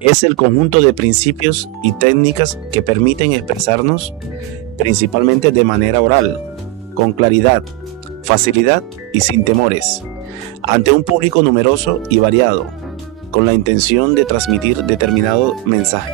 Es el conjunto de principios y técnicas que permiten expresarnos principalmente de manera oral, con claridad, facilidad y sin temores, ante un público numeroso y variado, con la intención de transmitir determinado mensaje.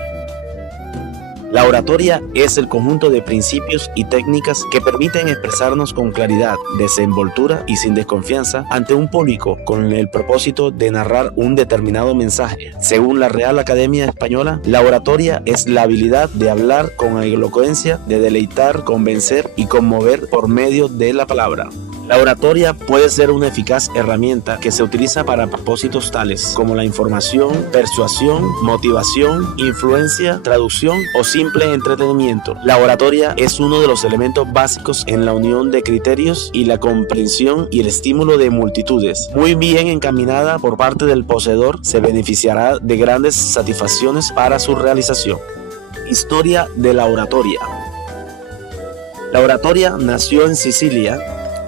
La oratoria es el conjunto de principios y técnicas que permiten expresarnos con claridad, desenvoltura y sin desconfianza ante un público con el propósito de narrar un determinado mensaje. Según la Real Academia Española, la oratoria es la habilidad de hablar con elocuencia, de deleitar, convencer y conmover por medio de la palabra. La oratoria puede ser una eficaz herramienta que se utiliza para propósitos tales como la información, persuasión, motivación, influencia, traducción o simple entretenimiento. La oratoria es uno de los elementos básicos en la unión de criterios y la comprensión y el estímulo de multitudes. Muy bien encaminada por parte del poseedor, se beneficiará de grandes satisfacciones para su realización. Historia de la oratoria. La oratoria nació en Sicilia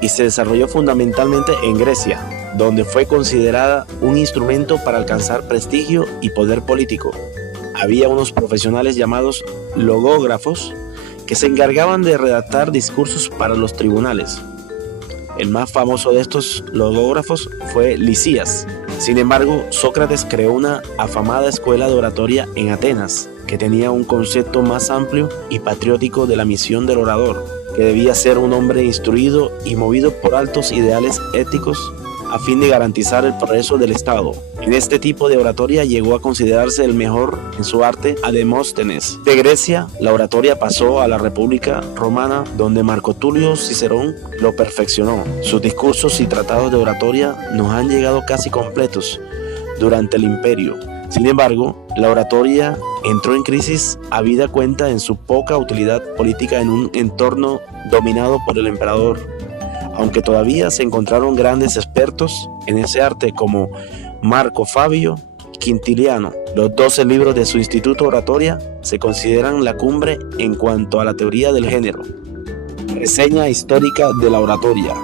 y se desarrolló fundamentalmente en Grecia, donde fue considerada un instrumento para alcanzar prestigio y poder político. Había unos profesionales llamados logógrafos que se encargaban de redactar discursos para los tribunales. El más famoso de estos logógrafos fue Lisías. Sin embargo, Sócrates creó una afamada escuela de oratoria en Atenas, que tenía un concepto más amplio y patriótico de la misión del orador, que debía ser un hombre instruido y movido por altos ideales éticos a fin de garantizar el progreso del Estado. En este tipo de oratoria llegó a considerarse el mejor en su arte a Demóstenes. De Grecia, la oratoria pasó a la República Romana, donde Marco Tulio Cicerón lo perfeccionó. Sus discursos y tratados de oratoria nos han llegado casi completos durante el Imperio. Sin embargo, la oratoria entró en crisis habida cuenta en su poca utilidad política en un entorno dominado por el emperador, aunque todavía se encontraron grandes expertos en ese arte como Marco Fabio Quintiliano. Los 12 libros de su Instituto Oratoria se consideran la cumbre en cuanto a la teoría del género. Reseña histórica de la oratoria.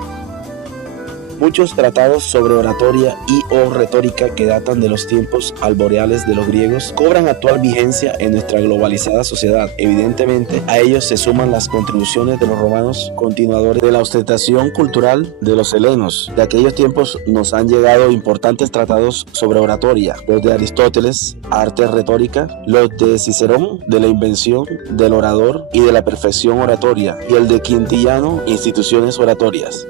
Muchos tratados sobre oratoria y o retórica que datan de los tiempos alboreales de los griegos cobran actual vigencia en nuestra globalizada sociedad. Evidentemente, a ellos se suman las contribuciones de los romanos, continuadores de la ostentación cultural de los helenos. De aquellos tiempos nos han llegado importantes tratados sobre oratoria, los de Aristóteles, arte retórica, los de Cicerón, de la invención del orador y de la perfección oratoria, y el de Quintiliano, instituciones oratorias.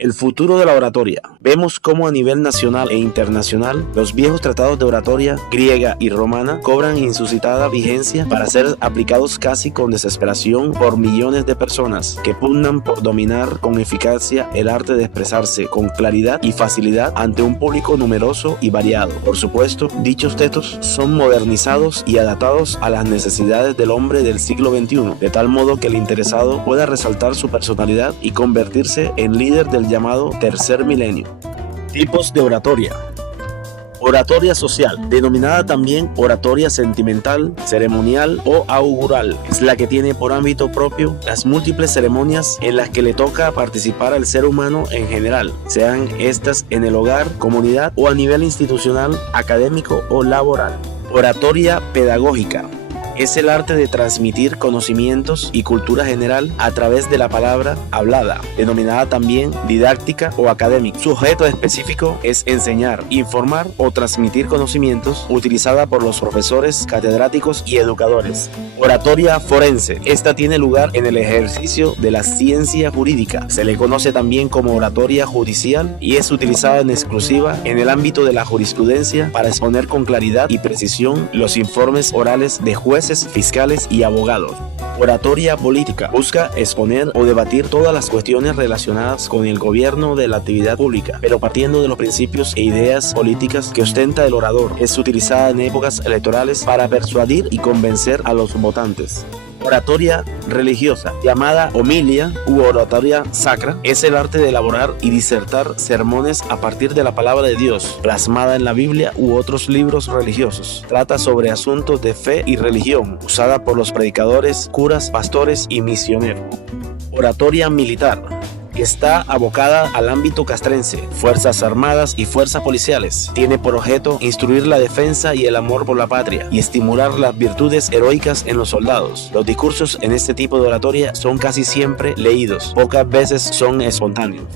El futuro de la oratoria. Vemos cómo a nivel nacional e internacional los viejos tratados de oratoria griega y romana cobran insuscitada vigencia para ser aplicados casi con desesperación por millones de personas que pugnan por dominar con eficacia el arte de expresarse con claridad y facilidad ante un público numeroso y variado. Por supuesto, dichos textos son modernizados y adaptados a las necesidades del hombre del siglo XXI, de tal modo que el interesado pueda resaltar su personalidad y convertirse en líder del llamado tercer milenio. Tipos de oratoria. Oratoria social, denominada también oratoria sentimental, ceremonial o augural, es la que tiene por ámbito propio las múltiples ceremonias en las que le toca participar al ser humano en general, sean estas en el hogar, comunidad o a nivel institucional, académico o laboral. Oratoria pedagógica. Es el arte de transmitir conocimientos y cultura general a través de la palabra hablada, denominada también didáctica o académica. Su objeto específico es enseñar, informar o transmitir conocimientos, utilizada por los profesores, catedráticos y educadores. Oratoria forense. Esta tiene lugar en el ejercicio de la ciencia jurídica. Se le conoce también como oratoria judicial y es utilizada en exclusiva en el ámbito de la jurisprudencia para exponer con claridad y precisión los informes orales de jueces, fiscales y abogados. Oratoria política. Busca exponer o debatir todas las cuestiones relacionadas con el gobierno de la actividad pública, pero partiendo de los principios e ideas políticas que ostenta el orador. Es utilizada en épocas electorales para persuadir y convencer a los votantes. Oratoria religiosa, llamada homilia u oratoria sacra, es el arte de elaborar y disertar sermones a partir de la palabra de Dios, plasmada en la Biblia u otros libros religiosos. Trata sobre asuntos de fe y religión, usada por los predicadores, curas, pastores y misioneros. Oratoria militar. Está abocada al ámbito castrense, fuerzas armadas y fuerzas policiales. Tiene por objeto instruir la defensa y el amor por la patria y estimular las virtudes heroicas en los soldados. Los discursos en este tipo de oratoria son casi siempre leídos, pocas veces son espontáneos.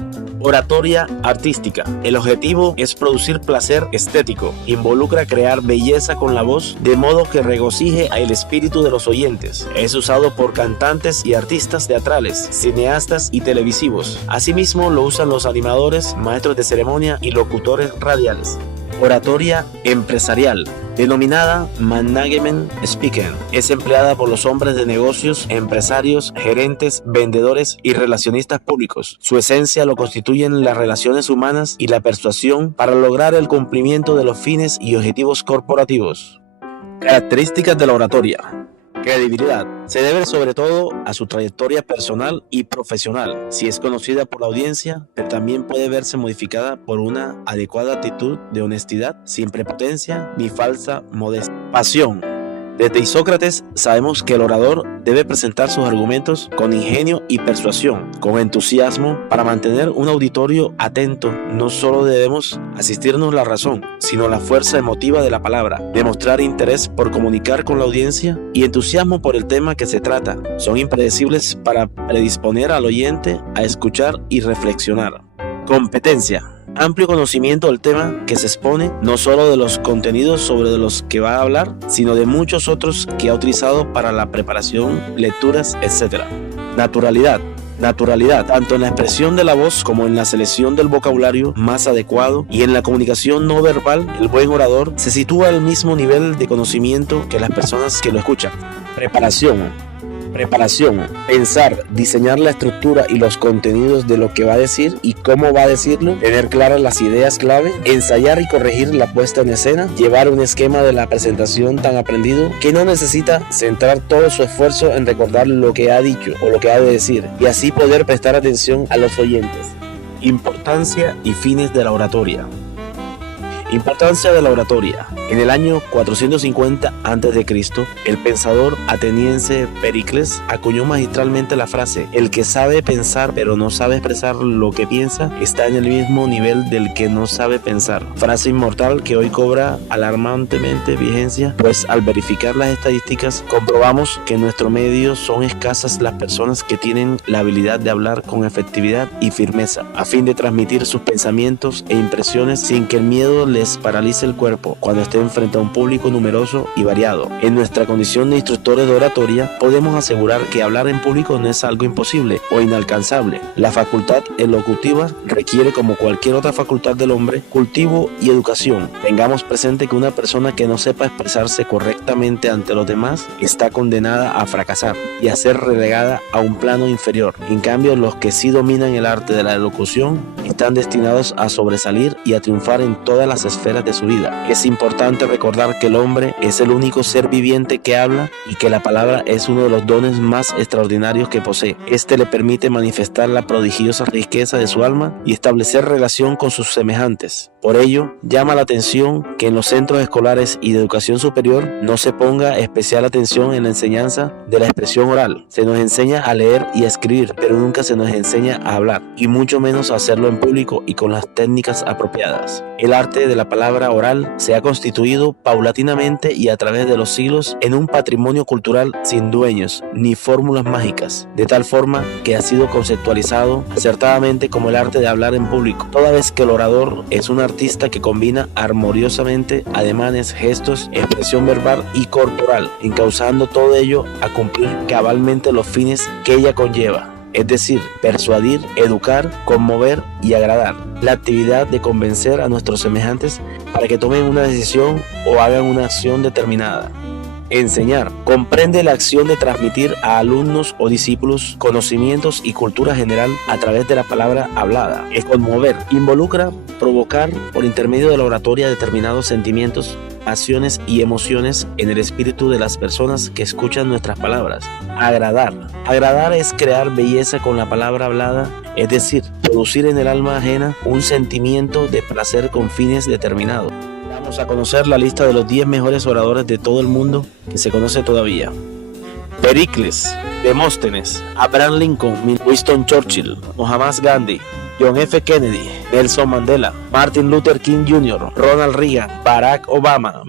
Oratoria artística. El objetivo es producir placer estético. Involucra crear belleza con la voz, de modo que regocije el espíritu de los oyentes. Es usado por cantantes y artistas teatrales, cineastas y televisivos. Asimismo, lo usan los animadores, maestros de ceremonia y locutores radiales. Oratoria empresarial, denominada Management Speaking, es empleada por los hombres de negocios, empresarios, gerentes, vendedores y relacionistas públicos. Su esencia lo constituyen las relaciones humanas y la persuasión para lograr el cumplimiento de los fines y objetivos corporativos. Características de la oratoria. Credibilidad. Se debe sobre todo a su trayectoria personal y profesional. Si es conocida por la audiencia, pero también puede verse modificada por una adecuada actitud de honestidad, sin prepotencia ni falsa modestia. Pasión. Desde Isócrates sabemos que el orador debe presentar sus argumentos con ingenio y persuasión, con entusiasmo. Para mantener un auditorio atento, no solo debemos asistirnos la razón, sino la fuerza emotiva de la palabra, demostrar interés por comunicar con la audiencia y entusiasmo por el tema que se trata. Son impredecibles para predisponer al oyente a escuchar y reflexionar. Competencia. Amplio conocimiento del tema que se expone, no solo de los contenidos sobre los que va a hablar, sino de muchos otros que ha utilizado para la preparación, lecturas, etc. Naturalidad. Naturalidad, tanto en la expresión de la voz como en la selección del vocabulario más adecuado y en la comunicación no verbal. El buen orador se sitúa al mismo nivel de conocimiento que las personas que lo escuchan. Preparación. Pensar, diseñar la estructura y los contenidos de lo que va a decir y cómo va a decirlo, tener claras las ideas clave, ensayar y corregir la puesta en escena, llevar un esquema de la presentación tan aprendido que no necesita centrar todo su esfuerzo en recordar lo que ha dicho o lo que ha de decir y así poder prestar atención a los oyentes. Importancia y fines de la oratoria. Importancia de la oratoria. En el año 450 a.C., el pensador ateniense Pericles acuñó magistralmente la frase: el que sabe pensar pero no sabe expresar lo que piensa está en el mismo nivel del que no sabe pensar. Frase inmortal que hoy cobra alarmantemente vigencia, pues al verificar las estadísticas comprobamos que en nuestro medio son escasas las personas que tienen la habilidad de hablar con efectividad y firmeza, a fin de transmitir sus pensamientos e impresiones sin que el miedo les paralice el cuerpo cuando estén frente a un público numeroso y variado. En nuestra condición de instructores de oratoria, podemos asegurar que hablar en público no es algo imposible o inalcanzable. La facultad elocutiva requiere, como cualquier otra facultad del hombre, cultivo y educación. Tengamos presente que una persona que no sepa expresarse correctamente ante los demás está condenada a fracasar y a ser relegada a un plano inferior. En cambio, los que sí dominan el arte de la elocución están destinados a sobresalir y a triunfar en todas las esferas de su vida. Es importante recordar que el hombre es el único ser viviente que habla y que la palabra es uno de los dones más extraordinarios que posee. Este le permite manifestar la prodigiosa riqueza de su alma y establecer relación con sus semejantes. Por ello, llama la atención que en los centros escolares y de educación superior no se ponga especial atención en la enseñanza de la expresión oral. Se nos enseña a leer y a escribir, pero nunca se nos enseña a hablar, y mucho menos a hacerlo en público y con las técnicas apropiadas. El arte de la palabra oral se ha constituido paulatinamente y a través de los siglos en un patrimonio cultural sin dueños ni fórmulas mágicas, de tal forma que ha sido conceptualizado acertadamente como el arte de hablar en público, toda vez que el orador es un artista que combina armoniosamente ademanes, gestos, expresión verbal y corporal, encauzando todo ello a cumplir cabalmente los fines que ella conlleva. Es decir, persuadir, educar, conmover y agradar. La actividad de convencer a nuestros semejantes para que tomen una decisión o hagan una acción determinada. Enseñar comprende la acción de transmitir a alumnos o discípulos conocimientos y cultura general a través de la palabra hablada. Es conmover, involucra, provocar por intermedio de la oratoria determinados sentimientos, pasiones y emociones en el espíritu de las personas que escuchan nuestras palabras. Agradar. Agradar es crear belleza con la palabra hablada, es decir, producir en el alma ajena un sentimiento de placer con fines determinados. Vamos a conocer la lista de los 10 mejores oradores de todo el mundo que se conoce todavía. Pericles, Demóstenes, Abraham Lincoln, Winston Churchill, Muhammad Gandhi, John F. Kennedy, Nelson Mandela, Martin Luther King Jr., Ronald Reagan, Barack Obama,